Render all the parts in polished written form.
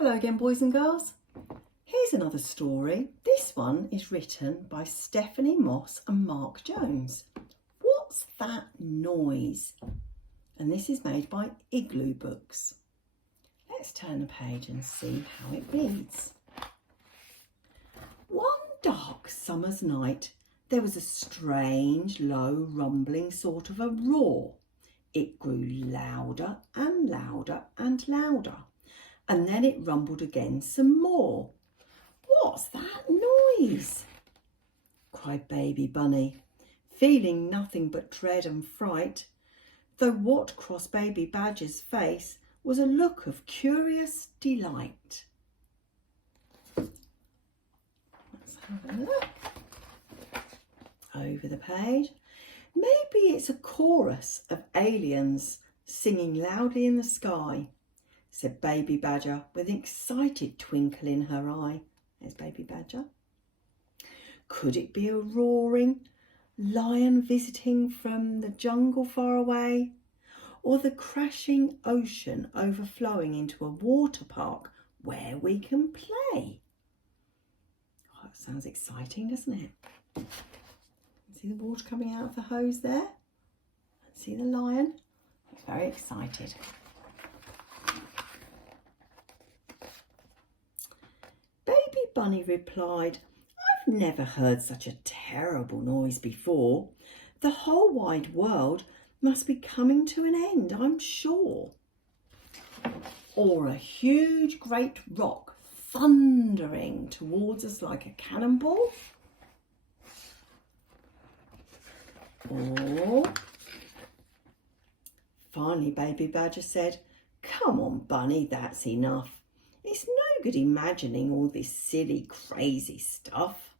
Hello again, boys and girls. Here's another story. This one is written by Stephanie Moss and Mark Jones. What's that noise? And this is made by Igloo Books. Let's turn the page and see how it reads. One dark summer's night, there was a strange, low, rumbling sort of a roar. It grew louder and louder and louder. And then it rumbled again some more. What's that noise? Cried Baby Bunny, feeling nothing but dread and fright, though what crossed Baby Badger's face was a look of curious delight. Let's have a look. Over the page. Maybe it's a chorus of aliens singing loudly in the sky, said Baby Badger with an excited twinkle in her eye. There's Baby Badger. Could it be a roaring lion visiting from the jungle far away? Or the crashing ocean overflowing into a water park where we can play? Oh, that sounds exciting, doesn't it? See the water coming out of the hose there? See the lion? He's very excited. Baby Bunny replied, I've never heard such a terrible noise before. The whole wide world must be coming to an end, I'm sure. Or a huge great rock thundering towards us like a cannonball. Or finally Baby Badger said, come on Bunny, that's enough. It's no good imagining all this silly, crazy stuff.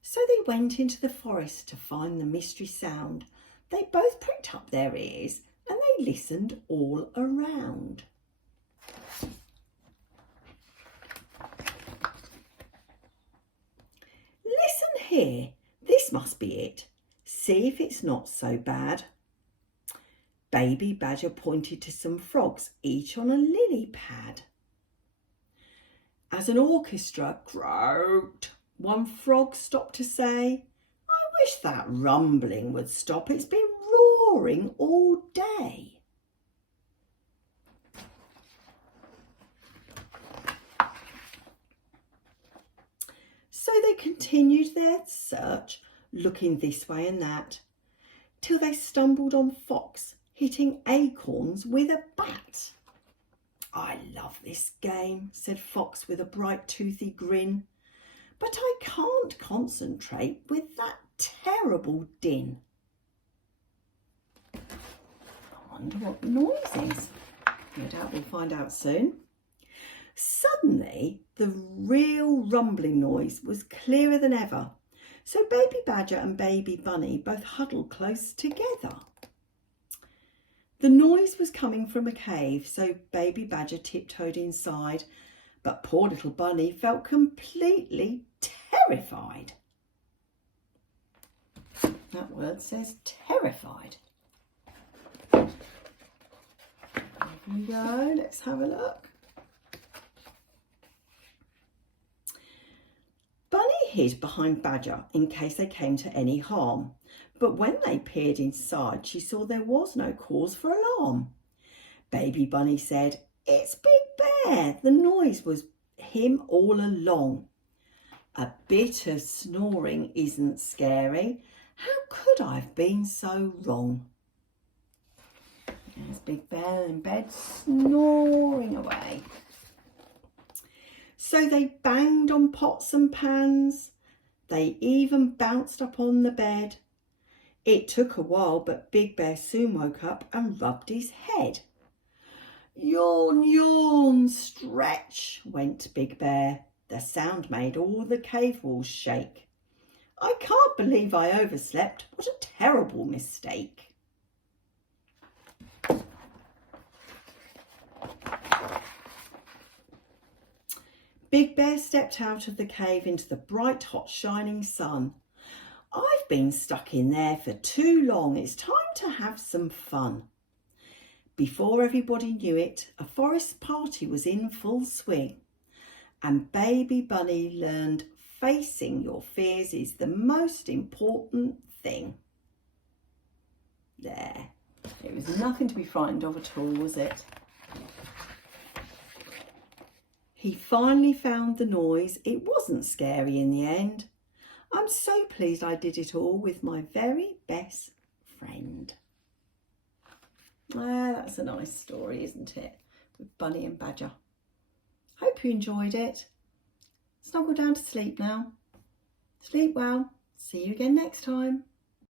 So they went into the forest to find the mystery sound. They both pricked up their ears and they listened all around. Listen here, this must be it. See if it's not so bad. Baby Badger pointed to some frogs, each on a lily pad. As an orchestra croaked, one frog stopped to say, I wish that rumbling would stop. It's been roaring all day. So they continued their search, looking this way and that, till they stumbled on Fox hitting acorns with a bat. I love this game, said Fox with a bright toothy grin, but I can't concentrate with that terrible din. I wonder what the noise is. No doubt we'll find out soon. Suddenly, the real rumbling noise was clearer than ever. So Baby Badger and Baby Bunny both huddled close together. The noise was coming from a cave, so Baby Badger tiptoed inside, but poor little Bunny felt completely terrified. That word says terrified. There we go, let's have a look. Bunny hid behind Badger in case they came to any harm, but when they peered inside, she saw there was no cause for alarm. Baby Bunny said, It's Big Bear. The noise was him all along. A bit of snoring isn't scary. How could I have been so wrong? There's Big Bear in bed snoring away. So they banged on pots and pans. They even bounced up on the bed. It took a while, but Big Bear soon woke up and rubbed his head. Yawn, yawn, stretch, went Big Bear. The sound made all the cave walls shake. I can't believe I overslept. What a terrible mistake. Big Bear stepped out of the cave into the bright, hot, shining sun. I've been stuck in there for too long. It's time to have some fun. Before everybody knew it, a forest party was in full swing, and Baby Bunny learned facing your fears is the most important thing. There, it was nothing to be frightened of at all, was it? He finally found the noise. It wasn't scary in the end. I'm so pleased I did it all with my very best friend. That's a nice story, isn't it? With Bunny and Badger. Hope you enjoyed it. Snuggle down to sleep now. Sleep well. See you again next time.